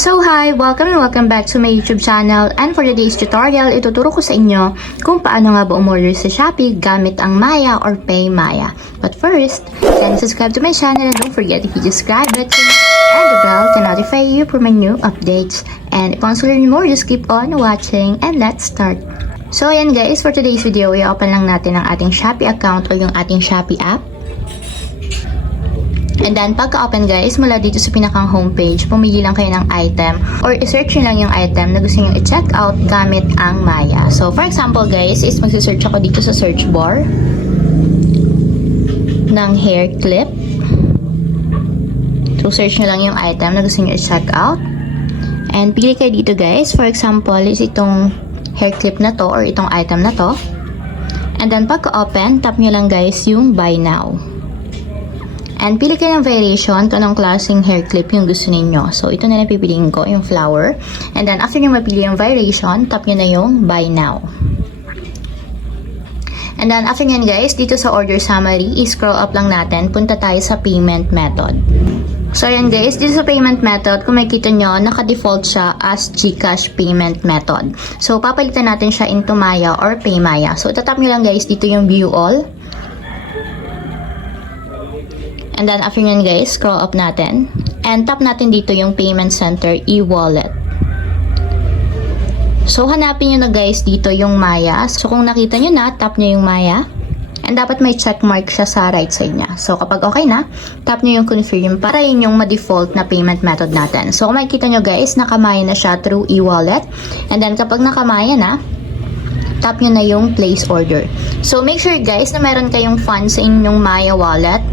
So hi! Welcome and welcome back to my YouTube channel, and for today's tutorial, ituturo ko sa inyo kung paano nga ba umorder sa Shopee gamit ang Maya or PayMaya. But first, kindly subscribe to my channel and don't forget to hit the subscribe button and the bell to notify you for my new updates. And if you want to learn more, just keep on watching and let's start. So ayan guys, for today's video, i-open lang natin ang ating Shopee account o yung ating Shopee app. And then, pagka-open guys, mula dito sa pinakang homepage, pumili lang kayo ng item or i-search nyo lang yung item na gusto nyo i-check out gamit ang Maya. So, for example guys, is magsisearch ako dito sa search bar ng hair clip. So, search nyo lang yung item na gusto nyo i-check out. And pili kayo dito guys. For example, is itong hair clip na to or itong item na to. And then, pagka-open, tap nyo lang guys yung buy now. And pili kayo ng variation kung anong klaseng hair clip yung gusto ninyo. So, ito na lang pipiliin ko, yung flower. And then, after nyo mapili yung variation, tap nyo na yung buy now. And then, after nyan guys, dito sa order summary, i-scroll up lang natin, punta tayo sa payment method. So, ayan guys, dito sa payment method, kung makikita nyo, naka-default siya as GCash payment method. So, papalitan natin siya into Maya or PayMaya. So, itatap nyo lang guys, dito yung view all. And then, after nyan guys, scroll up natin. And tap natin dito yung Payment Center e-wallet. So, hanapin nyo na guys dito yung Maya. So, kung nakita nyo na, tap nyo yung Maya. And dapat may checkmark siya sa right side niya. So, kapag okay na, tap nyo yung confirm para yun yung ma-default na payment method natin. So, kung makikita nyo guys, nakamaya na siya through e-wallet. And then, kapag nakamaya na, tap nyo na yung place order. So, make sure guys na meron kayong funds sa inyong Maya wallet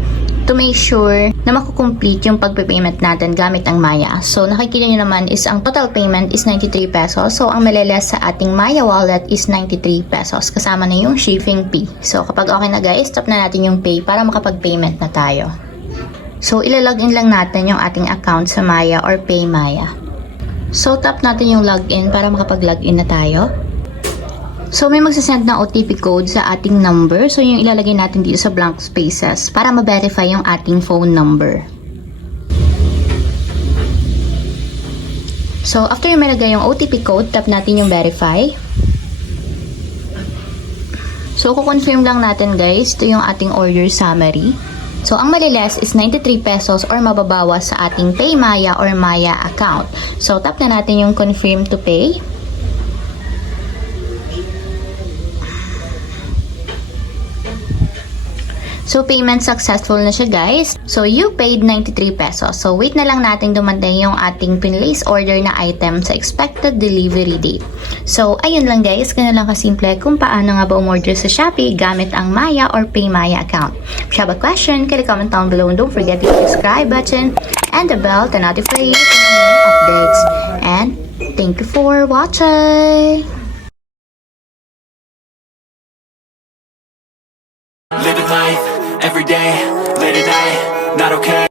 to make sure na makukomplete yung pagpapayment natin gamit ang Maya. So, nakikita nyo naman is ang total payment is 93 pesos. So, ang maliless sa ating Maya wallet is 93 pesos. Kasama na yung shipping fee. So, kapag okay na guys, tap na natin yung pay para makapag-payment na tayo. So, ilalogin lang natin yung ating account sa Maya or PayMaya. So, tap natin yung login para makapag-login na tayo. So, may magsasend na OTP code sa ating number. So, yung ilalagay natin dito sa blank spaces para ma-verify yung ating phone number. So, after yung malagay yung OTP code, tap natin yung verify. So, kukonfirm lang natin guys, ito yung ating order summary. So, ang maliless is 93 pesos or mababawas sa ating PayMaya or Maya account. So, tap na natin yung confirm to pay. So, payment successful na siya guys. So, you paid 93 pesos. So, wait na lang natin dumating yung ating pinlace order na item sa expected delivery date. So, ayun lang guys. Ganun lang kasimple kung paano nga ba umorder sa Shopee gamit ang Maya or PayMaya account. If you have a question, can you comment down below and don't forget to hit the subscribe button and the bell to notify you for new updates. And thank you for watching! Living life, every day, late at night, not okay.